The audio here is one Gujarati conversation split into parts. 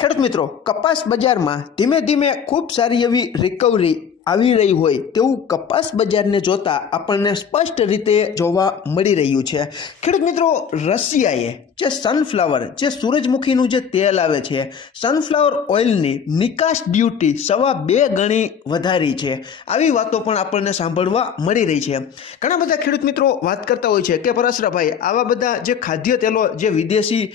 ખેડૂત મિત્રો કપાસ બજારમાં ધીમે ધીમે ખૂબ સારી એવી રિકવરી આવી રહી હોય તેવું કપાસ બજારને જોતા આપણને સ્પષ્ટ રીતે જોવા મળી રહ્યું છે. ખેડૂત મિત્રો, રશિયાએ જે સનફ્લાવર જે સૂરજમુખીનું જે તેલ આવે છે સનફ્લાવર ઓઇલની નિકાસ ડ્યુટી સવા બે ગણી વધારી છે. આવી વાતો પણ આપણને સાંભળવા મળી રહી છે. ઘણા બધા ખેડૂત મિત્રો વાત કરતા હોય છે કે પરસરાભાઈ આવા બધા જે ખાદ્ય તેલો, જે વિદેશી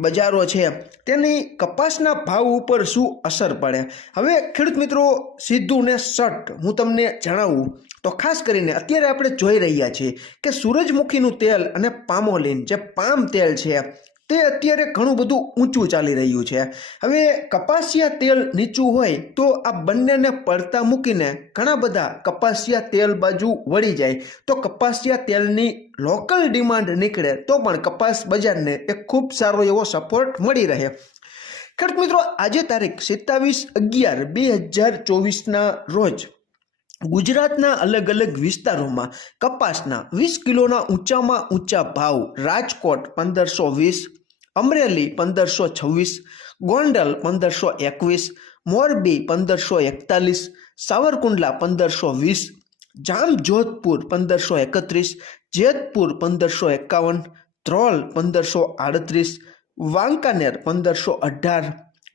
બજારો છે, તેની કપાસના ભાવ ઉપર શું અસર પડે? હવે ખેડૂત મિત્રો, સીધું ને સટ હું તમને જણાવું, તો ખાસ કરીને અત્યારે આપણે જોઈ રહ્યા છીએ કે સૂરજમુખીનું તેલ અને પામોલિન જે પામ તેલ છે, તે અત્યારે ઘણું બધું ઊંચું ચાલી રહ્યું છે. હવે કપાસિયા તેલ નીચું હોય તો આ બંનેને પડતા મૂકીને ઘણા બધા કપાસિયા તેલ બાજુ વળી જાય. તો કપાસિયા તેલની લોકલ ડિમાન્ડ નીકળે તો પણ કપાસ બજારને એક ખૂબ સારો એવો સપોર્ટ મળી રહે. ખેડૂત મિત્રો, આજે તારીખ સત્તાવીસ અગિયાર બે હજાર ચોવીસના રોજ ગુજરાતના અલગ અલગ વિસ્તારોમાં કપાસના વીસ કિલોના ઊંચામાં ઊંચા ભાવ, રાજકોટ પંદરસો વીસ, અમરેલી પંદરસો છવ્વીસ, ગોંડલ પંદરસો એકવીસ, મોરબી પંદરસો એકતાલીસ, સાવરકુંડલા પંદરસો વીસ, જામજોધપુર પંદરસો એકત્રીસ, જેતપુર પંદરસો એકાવન, ધ્રોલ પંદરસો આડત્રીસ વાંકાનેર પંદરસો અઢાર,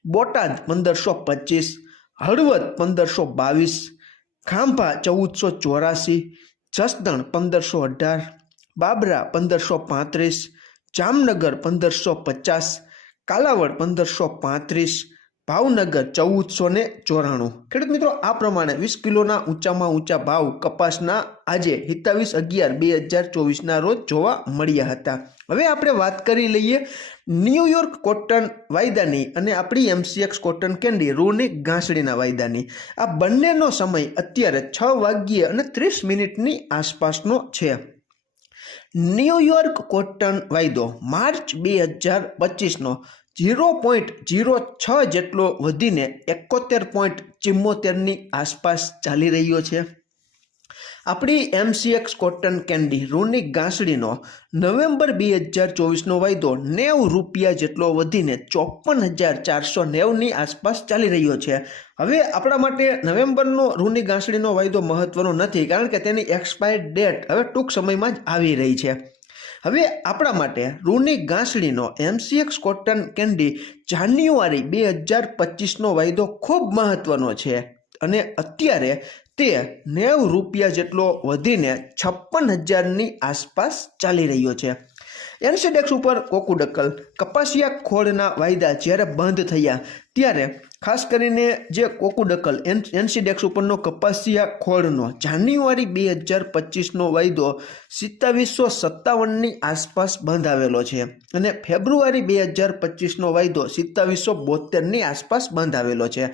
બોટાદ પંદરસો પચીસ, હળવદ પંદરસો બાવીસ, ખાંભા ચૌદસો ચોરાસી, જસદણ પંદરસો અઢાર, બાબરા પંદરસો પાંત્રીસ, જામનગર પંદરસો પચાસ, કાલાવડ પંદરસો પાંત્રીસ ભાવનગર ચૌદસો ને ચોરાણું. ખેડૂત મિત્રો, આ પ્રમાણે વીસ કિલોના ઊંચામાં ઊંચા ભાવ કપાસના આજે સત્તાવીસ અગિયાર બે હજાર ચોવીસના રોજ જોવા મળ્યા હતા. હવે આપણે વાત કરી લઈએ ન્યુયોર્ક કોટન વાયદાની અને આપણી એમસીએક્સ કોટન કેન્ડી રૂની ઘાસડીના વાયદાની. આ બંનેનો સમય અત્યારે છ વાગ્યે અને ત્રીસ મિનિટની આસપાસનો છે. ન્યુયોર્ક કોટન વાયદો માર્ચ બે હજાર પચીસનો ઝીરો પોઈન્ટ ઝીરો છ જેટલો વધીને એકોતેર પોઈન્ટ ચિમ્મોતેરની આસપાસ ચાલી રહ્યો છે. આપણી એમસીએક્સ કોટન કેન્ડી રૂની ગાંસડીનો નવેમ્બર બે હજાર ચોવીસનો વાયદો નેવ રૂપિયા જેટલો વધીને ચોપન હજાર ચારસો નેવની આસપાસ ચાલી રહ્યો છે. હવે આપણા માટે નવેમ્બરનો રૂની ગાંસડીનો વાયદો મહત્વનો નથી, કારણ કે તેની એક્સપાયર્ડ ડેટ હવે ટૂંક સમયમાં જ આવી રહી છે. હવે આપણા માટે રૂની ઘાસડીનો એમસીએક્સ કોટન કેન્ડી જાન્યુઆરી બે હજાર પચીસનો વાયદો ખૂબ મહત્વનો છે. અને અત્યારે તે નેવ રૂપિયા જેટલો વધીને છપ્પન હજારની આસપાસ ચાલી રહ્યો છે. એનસીડેક્સ ઉપર કોકુડક્કલ કપાસિયા ખોળના વાયદા જ્યારે બંધ થયા, ત્યારે ખાસ કરીને જે કોકુડક્કલ એન એનસીડેક્સ ઉપરનો કપાસિયા ખોળનો જાન્યુઆરી બે હજાર પચીસનો વાયદો સિત્તાવીસો સત્તાવનની આસપાસ બંધ આવેલો છે અને ફેબ્રુઆરી બે હજાર પચીસનો વાયદો સિત્તાવીસો બોતેરની આસપાસ બંધ આવેલો છે.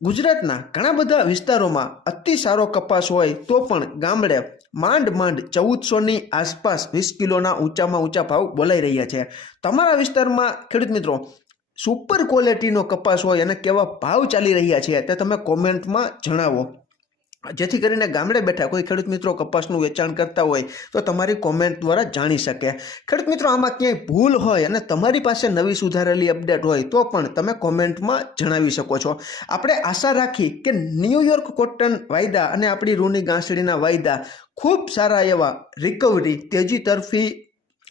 ગુજરાતના ઘણા બધા વિસ્તારોમાં અતિ સારો કપાસ હોય તો પણ ગામડે માંડ માંડ ચૌદસોની આસપાસ વીસ કિલોના ઊંચામાં ઊંચા ભાવ બોલાઈ રહ્યા છે. તમારા વિસ્તારમાં ખેડૂત મિત્રો સુપર ક્વોલિટીનો કપાસ હોય અને કેવા ભાવ ચાલી રહ્યા છે તે તમે કોમેન્ટમાં જણાવો. જેથી કરીને ગામડે બેઠા કોઈ ખેડૂત મિત્રો કપાસનું વેચાણ કરતા હોય તો તમારી કોમેન્ટ દ્વારા જાણી શકે. ખેડૂત મિત્રો, આમાં ક્યાંય ભૂલ હોય અને તમારી પાસે નવી સુધારેલી અપડેટ હોય તો પણ તમે કોમેન્ટમાં જણાવી શકો છો. આપણે આશા રાખી કે ન્યૂયોર્ક કોટન વાયદા અને આપણી રૂની ગાંસડીના વાયદા ખૂબ સારા એવા રિકવરી તેજી તરફી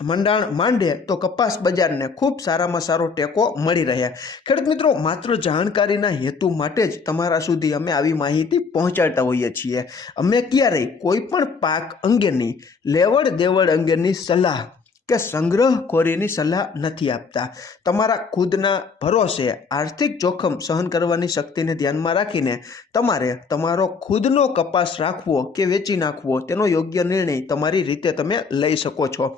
મંડાણ માંડે તો કપાસ બજારને ખૂબ સારામાં સારો ટેકો મળી રહે. ખેડૂત મિત્રો, માત્ર જાણકારીના હેતુ માટે જ તમારા સુધી અમે આવી માહિતી પહોંચાડતા હોઈએ છીએ. અમે ક્યારેય કોઈ પણ પાક અંગેની, લેવડ દેવડ અંગેની સલાહ કે સંગ્રહખોરીની સલાહ નથી આપતા. તમારા ખુદના ભરોસે આર્થિક જોખમ સહન કરવાની શક્તિને ધ્યાનમાં રાખીને તમારે તમારો ખુદનો કપાસ રાખવો કે વેચી નાખવો, તેનો યોગ્ય નિર્ણય તમારી રીતે તમે લઈ શકો છો.